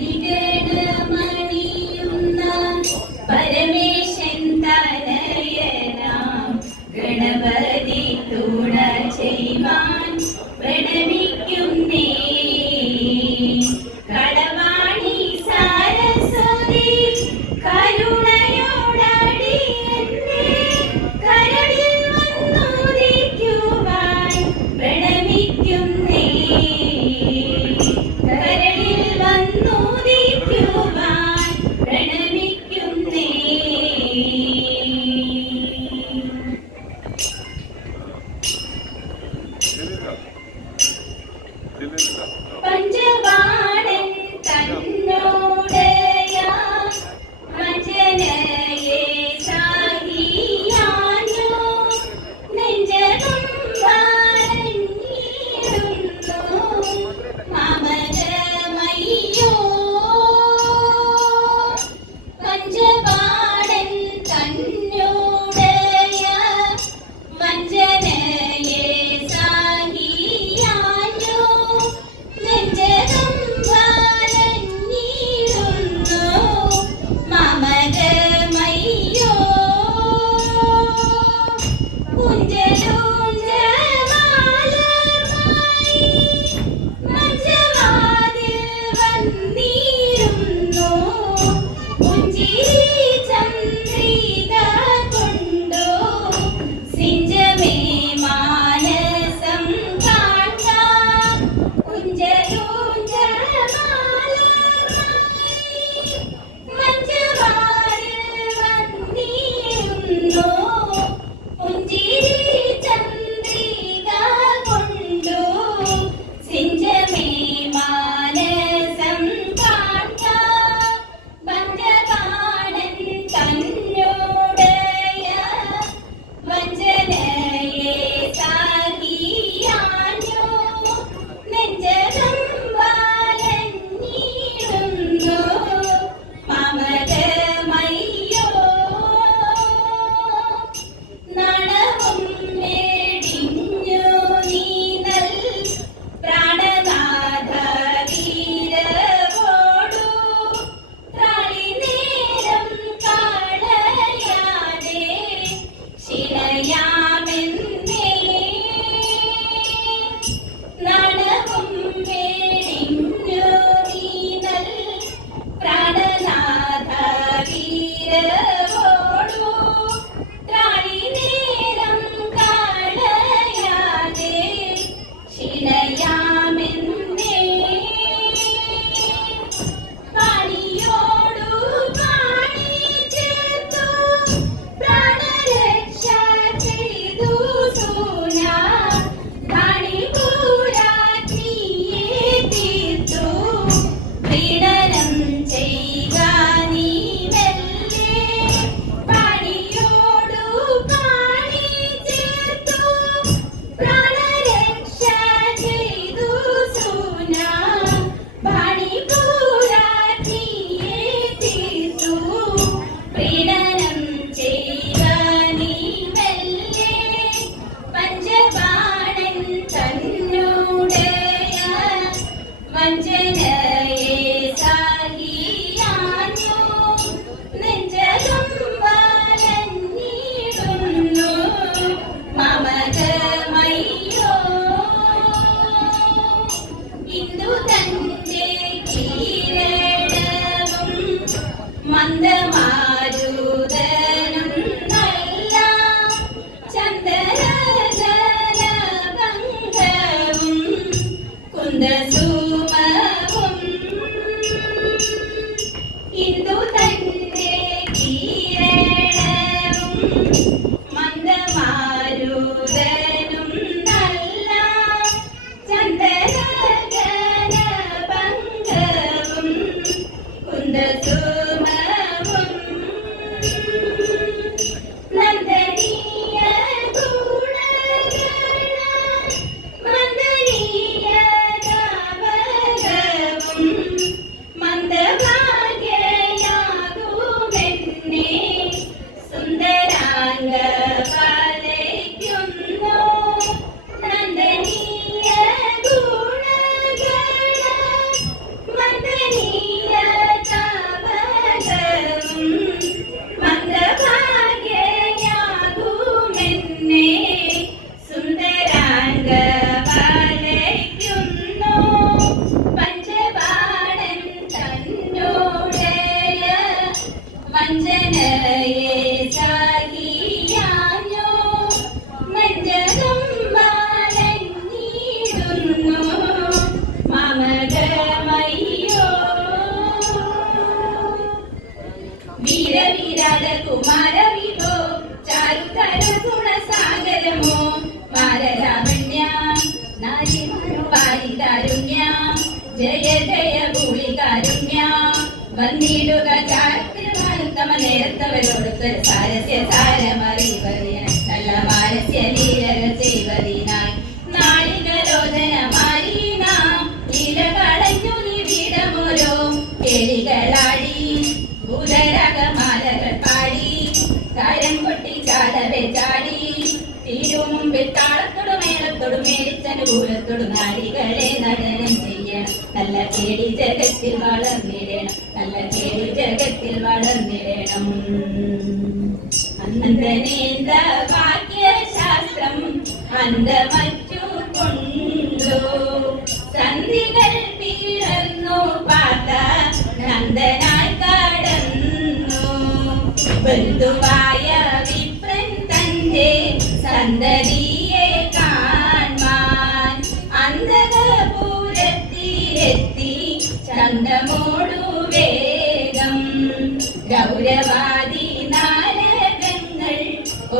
You Yeah. പുഞ്ചിരി that's who വന്നിടുക ചാരത്തിൽ വാഴ്ത്തമ സാരസ്യ സാരമറിവതിനായി നല്ല മാനസ്യ ലീലകൾ ചെയ്വതിനായി നാളികരോധനമായി നാം ലീല കളഞ്ഞു നിവിടമോരോ കേളികളാടി പാടി കാരം കൊട്ടി ചാടവെ ചാടി തീരു മുമ്പിൽ താളത്തോട് മേളത്തോട് മേടിച്ചനുകൂലത്തോട് നാടികളെ നടനം ചെയ്യണം. നല്ല കേടി ജഗത്തിൽ വളർന്നിടണം. ജഗത്തിൽ വളർന്നിടണം. വാക്യശാസ്ത്രം അന്തമറ്റു കൊണ്ടു സന്ധികൾ നന്ദനായി കടന്നു. ബന്ധുവായ വിപ്രൻ തന്റെ സന്തതിയെ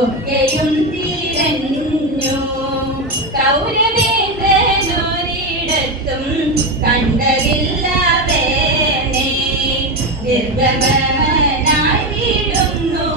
ഒക്കെയും തീരഞ്ഞു. കൗരവേന്ദ്രനോരിടത്തും കണ്ടതില്ല വേനെ നിർഗമനായി വീഴുന്നു.